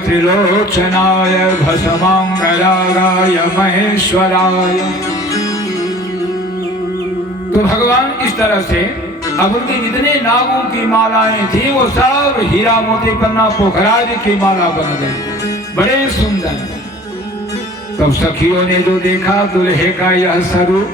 त्रिलोचनाय भस्मांगरागाय महेश्वराय। तो भगवान इस तरह से अब उनके जितने नागों की मालाएं थी वो सब हीरा मोती पन्ना पोखराज की माला बन गई, बड़े सुंदर। तब सखियों ने जो देखा दुल्हे का यह स्वरूप,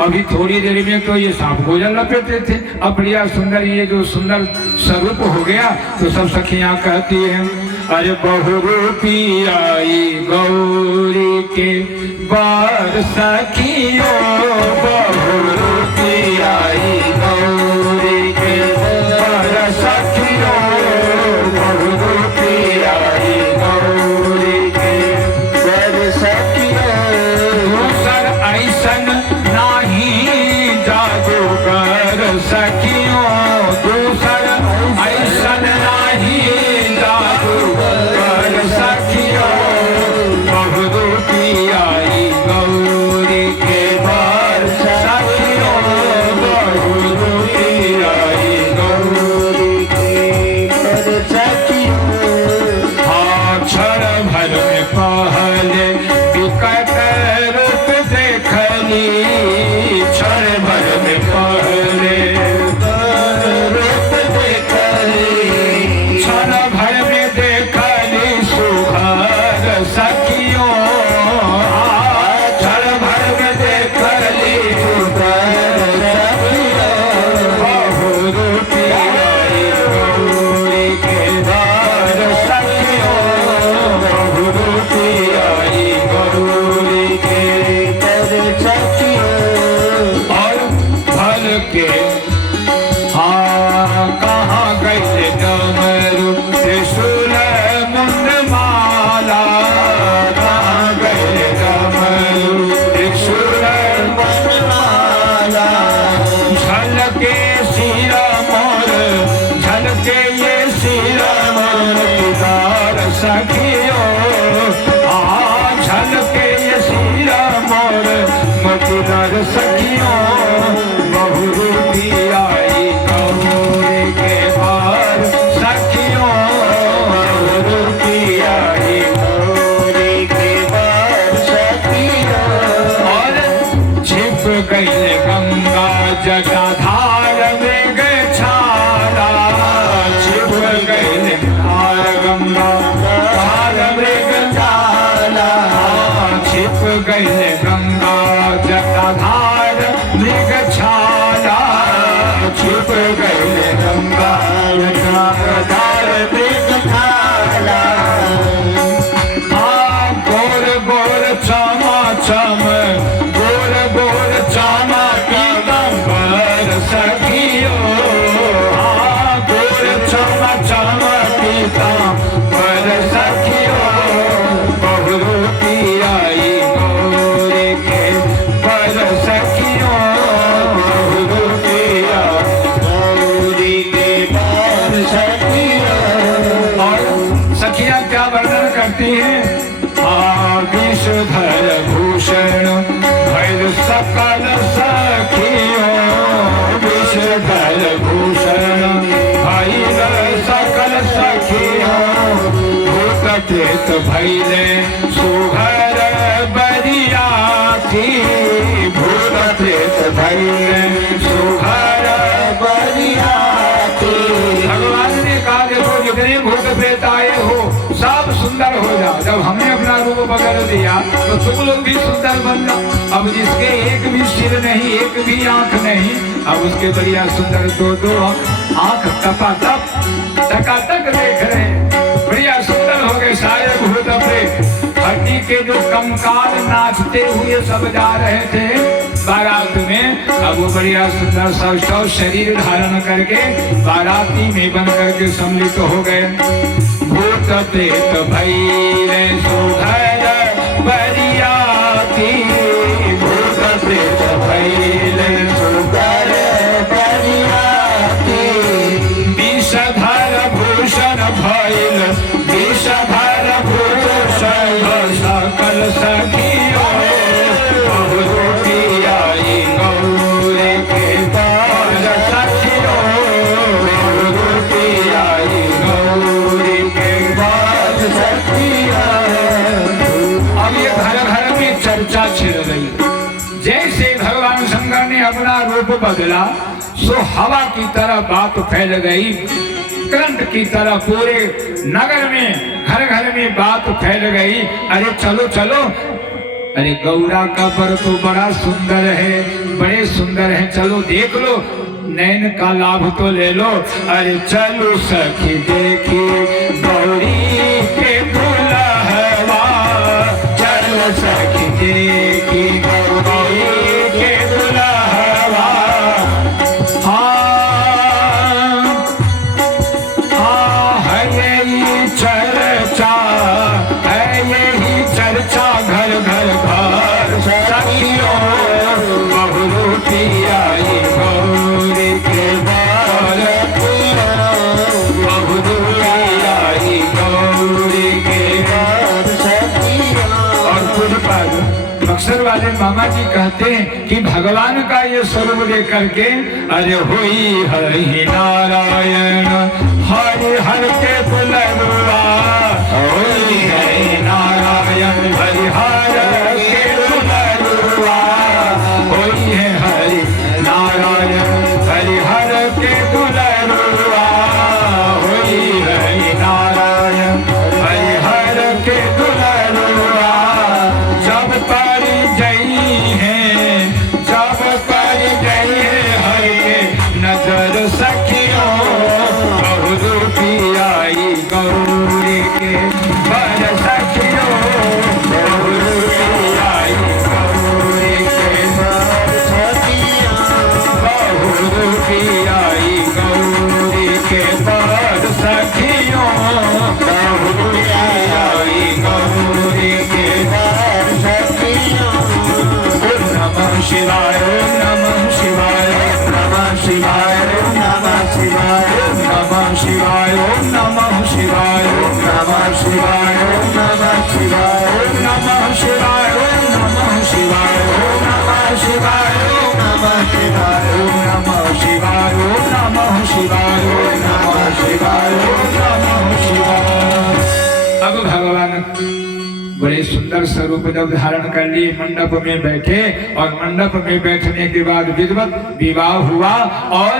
अभी थोड़ी देर में तो ये सांप भोजन लपेटे थे, अब प्रिया सुंदर ये जो सुंदर स्वरूप हो गया तो सब सखियां कहती हैं अरे बहुरूपी आई गौरी के बार सखियों, बहुरूपी आई गौरी के बार सखियों, बहुरूपी आई गौरी के बार सखियों। दूसर ऐसन नहीं जादूगर सखियों, दूसर ऐसन नहीं जादूगर सखियों, बहुरूपी आई गौरी के बार सखियों, बहुरूपी आई गौरी के बार सखियों। क्षण भर में पहले विकट रूप देखली, क्षण भर में पहले रूप देखली, क्षण भर में देखली सुघर सखियों, क्षण भर में देखली सुघर सखियों, बहुरूपी आई गौरी के बार सखियों, बहुरूपी आई गौरी के बार सखियों। और भल के कहाँ गए डमरू त्रिशूल मुंड माला, कहाँ गए डमरू त्रिशूल मुंड माला। झलके सिरा मोर, झलके ये सिरा मोर किदार सखियों, झलके ये सिरा मोर मकिदार सखियों, बहुरूपी आई गौरी के बार सखियों, बहुरूपी आई गौरी के बार सखियों। और छिप गई गंगा जटाधार में गछाला, छिप गई धार गंगा धार में गछाला, छिप गई गंगा जटाधार मृग छाला, छिप गए गंगा जटाधार मृग छाला। गोर गोर चामा चम, गोर गोर चामा पीतांबर सखियों, गोर चामा चामा पीतांबर सखियों, बहुरूपी आई गौरी के बार सखियों, बहुरूपी आई गौरी के बार सखियों। और सखियां क्या वर्णन करती हैं, विषधर भूषण भैर सकल सखियों, विषधर भूषण भैर सकल सखियों, भूत प्रेत भैले सुघर बरियाती, भूत प्रेत भैले सुघर बरियाती। भगवान ने कहा देखो जितने भूत प्रेत आए हो सब सुंदर हो जाओ। जब हमने अपना रूप अगर दिया तो तुम लोग भी सुंदर बन जाओ। अब जिसके एक भी सिर नहीं, एक भी आंख नहीं, अब उसके बढ़िया सुंदर दो दो आंख टकाटक देख रहे हैं, बढ़िया सुंदर हो गए सारे भूत अपने हड्डी के जो कंकाल नाचते हुए सब जा रहे थे बारात में। अब वो बढ़िया सुंदर सौ शरीर धारण करके बाराती में बन करके सम्मिलित हो गए। भूत प्रेत भैले सुधर बरियाती, भूत प्रेत भैले सुधर बरियाती, विषधर भूषण भैल विषधर भूषण सकल सखियों जैसे भगवान शंकर ने अपना रूप बदला सो हवा की तरह बात फैल गई, करंट की तरह पूरे नगर में घर घर में बात फैल गई। अरे चलो चलो, अरे गौरा का वर तो बड़ा सुंदर है, बड़े सुंदर है, चलो देख लो, नैन का लाभ तो ले लो। अरे चलो सखी देखी गौरी के दुल्हवा, चलो सखी देखी गौरी के दुल्हवा। हाँ है यही चर्चा, है यही चर्चा घर घर घर सखियों बहुरूपी आई गौरी के बार, बहुरूपी आई गौरी के बार सखियों। और खुद पर बक्सर वाले मामा जी कहते हैं कि भगवान का ये स्वरूप देख करके अरे हुई हरि नारायण हरि हर के दुल्हवा, हुई हरि नारायण हरि हर के दुल्हवा, हुई है हरि नारायण हरि हर के दुल्हवा, हुई हरि नारायण हरि हर के दुल्हवा। जब पर जई है, जब पर जई है हरि के नजर सखियों बहुरूपी आई गौरी के बर सखियों, बहुरूपी आई गौरी के बर सखियों, बहुरूपी आई गौरी के बर सखियों, बहुरूपी आई गौरी के बर सखियों। ओम नमः शिवाय, ओम नमः शिवाय, नमः शिवाय, नमः शिवाय, नमः शिवाय, ओम नमः शिवाय, नमः शिवाय, नमः शिवाय, नमः शिवाय, नमः शिवाय, नमः शिवाय, नमः शिवाय, नमः शिवाय, नमः शिवाय, नमः शिवाय, नमः शिवाय। अब भगवान बड़े सुंदर स्वरूप जब धारण कर लिए मंडप में बैठे, और मंडप में बैठने के बाद विधिवत विवाह हुआ, और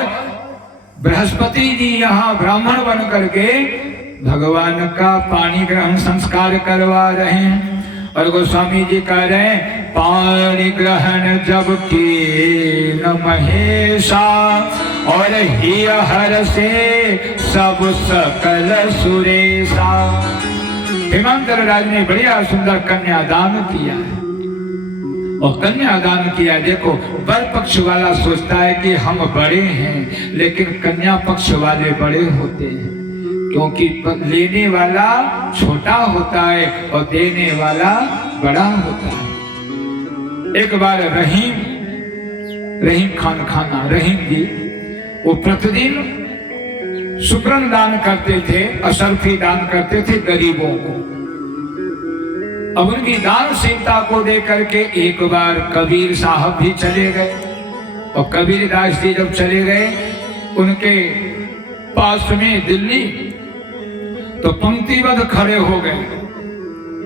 बृहस्पति जी यहाँ ब्राह्मण बन करके भगवान का पानी ग्रहण संस्कार करवा रहे हैं। और गोस्वामी जी कह रहे हैं पानी ग्रहण जब की न महेशा, और ही हर से सब सकल सुरेशा। हिमांतर राज ने बढ़िया सुंदर कन्यादान किया है, और कन्यादान किया। देखो वर पक्ष वाला सोचता है कि हम बड़े हैं, लेकिन कन्या पक्ष वाले बड़े होते हैं, क्योंकि लेने वाला छोटा होता है और देने वाला बड़ा होता है। एक बार रहीम खाना रहीम जी वो प्रतिदिन सुकरन दान करते थे, अशरफी दान करते थे गरीबों को। अब उनकी दानशीलता को देख करके एक बार कबीर साहब भी चले गए, और कबीर दास जी जब चले गए उनके पास में दिल्ली, तो पंक्तिबद्ध खड़े हो गए,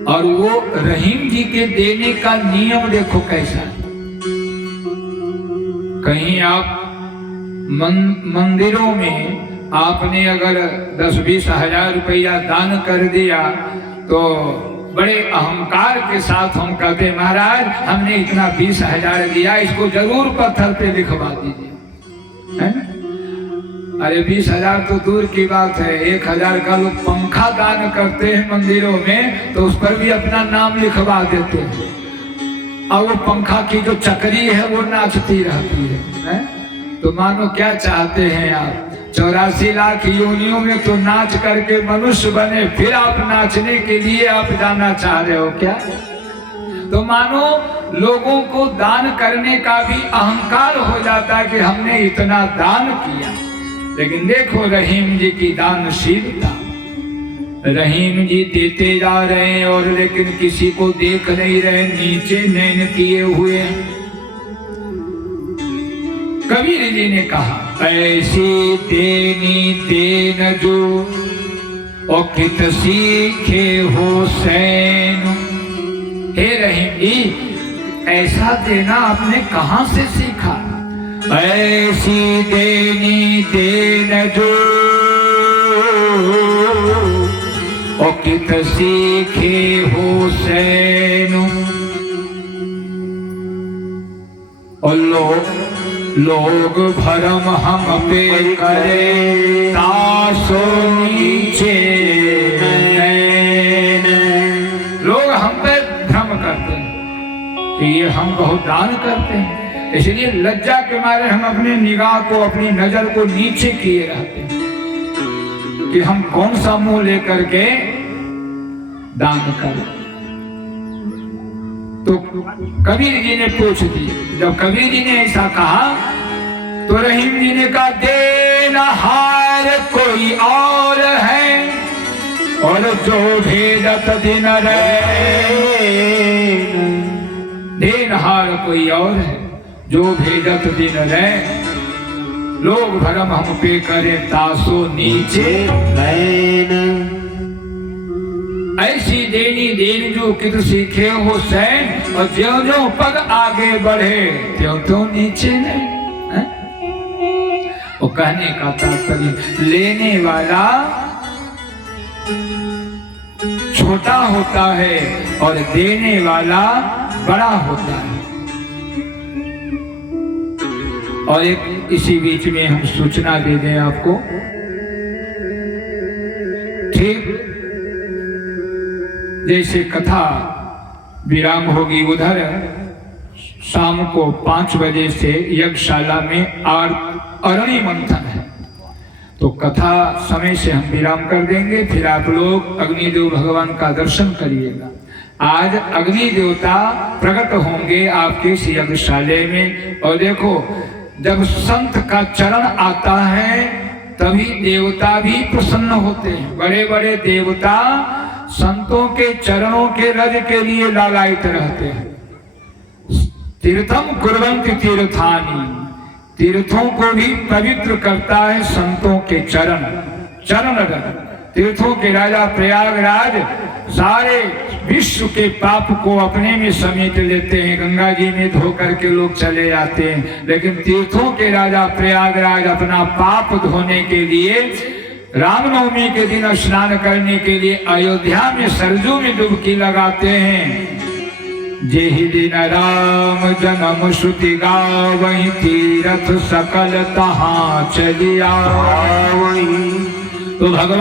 और वो रहीम जी के देने का नियम देखो कैसा। कहीं आप मंदिरों में आपने अगर 10-20 हजार रुपया दान कर दिया, तो बड़े अहंकार के साथ हम कहते महाराज हमने इतना 20,000 दिया, इसको जरूर पत्थर पे लिखवा दीजिए, है ना? अरे 20,000 तो दूर की बात है, 1,000 का लोग पंखा दान करते हैं मंदिरों में, तो उस पर भी अपना नाम लिखवा देते हैं, और वो पंखा की जो चक्री है वो नाचती रहती है? तो मानो क्या चाहते हैं आप? 84 लाख योनियों में तो नाच करके मनुष्य बने, फिर आप नाचने के लिए आप जाना चाह रहे हो क्या? तो मानो लोगों को दान करने का भी अहंकार हो जाता है कि हमने इतना दान किया। लेकिन देखो रहीम जी की दानशीलता, रहीम जी देते जा रहे हैं और लेकिन किसी को देख नहीं रहे, नीचे नैन किए हुए। कबीर जी ने कहा ऐसी देनी देन जो और कित सीखे हुसैन। हे रहीम जी ऐसा देना आपने कहां से सीखा? ऐसी देनी देन जो और कित सीखे हुसैन। और लोग भरम हम पे करे तासो नीचे नैन। लोग हम पे भ्रम करते हैं कि ये हम बहुत दान करते हैं, इसलिए लज्जा के मारे हम अपनी निगाह को, अपनी नजर को नीचे किए रहते हैं कि हम कौन सा मुंह लेकर के दान करें। तो कबीर जी ने पूछ दी, जब कबीर जी ने ऐसा कहा तो रहीम जी ने कहा देनहार कोई और है और जो भेदत दिन रहे। देनहार कोई और है जो भेदत दिन रहे। लोग भरम हम पे करे तासो नीचे नैन। ऐसी देनी देन जो कित सीखे हुसैन। और ज्यों ज्यों पग आगे बढ़े त्यों त्यों नीचे नहीं। वो कहने का तात्पर्य लेने वाला छोटा होता है और देने वाला बड़ा होता है। और एक इसी बीच में हम सूचना दे दें आपको, ठीक जैसे कथा विराम होगी उधर शाम को 5 बजे से यज्ञशाला में अरणी मंथन है, तो कथा समय से हम विराम कर देंगे। फिर आप लोग अग्निदेव भगवान का दर्शन करिएगा। आज अग्नि देवता प्रकट होंगे आपके इस यज्ञशाला में। और देखो जब संत का चरण आता है तभी देवता भी प्रसन्न होते हैं। बड़े बड़े देवता संतों के चरणों के रज के लिए लालायित रहते हैं। तीर्थम कुर्वन्ति तीर्थानि, तीर्थों को भी पवित्र करता है संतों के चरण रज। तीर्थों के राजा प्रयागराज सारे विश्व के पाप को अपने में समेट लेते हैं। गंगा जी में धो करके लोग चले जाते हैं, लेकिन तीर्थों के राजा प्रयागराज अपना पाप धोने के लिए रामनवमी के दिन स्नान करने के लिए अयोध्या में सरजू में डुबकी लगाते हैं। जेहि दिन राम जन्म श्रुति गावहि, तीरथ सकल तहाँ चलिया। तो भगवान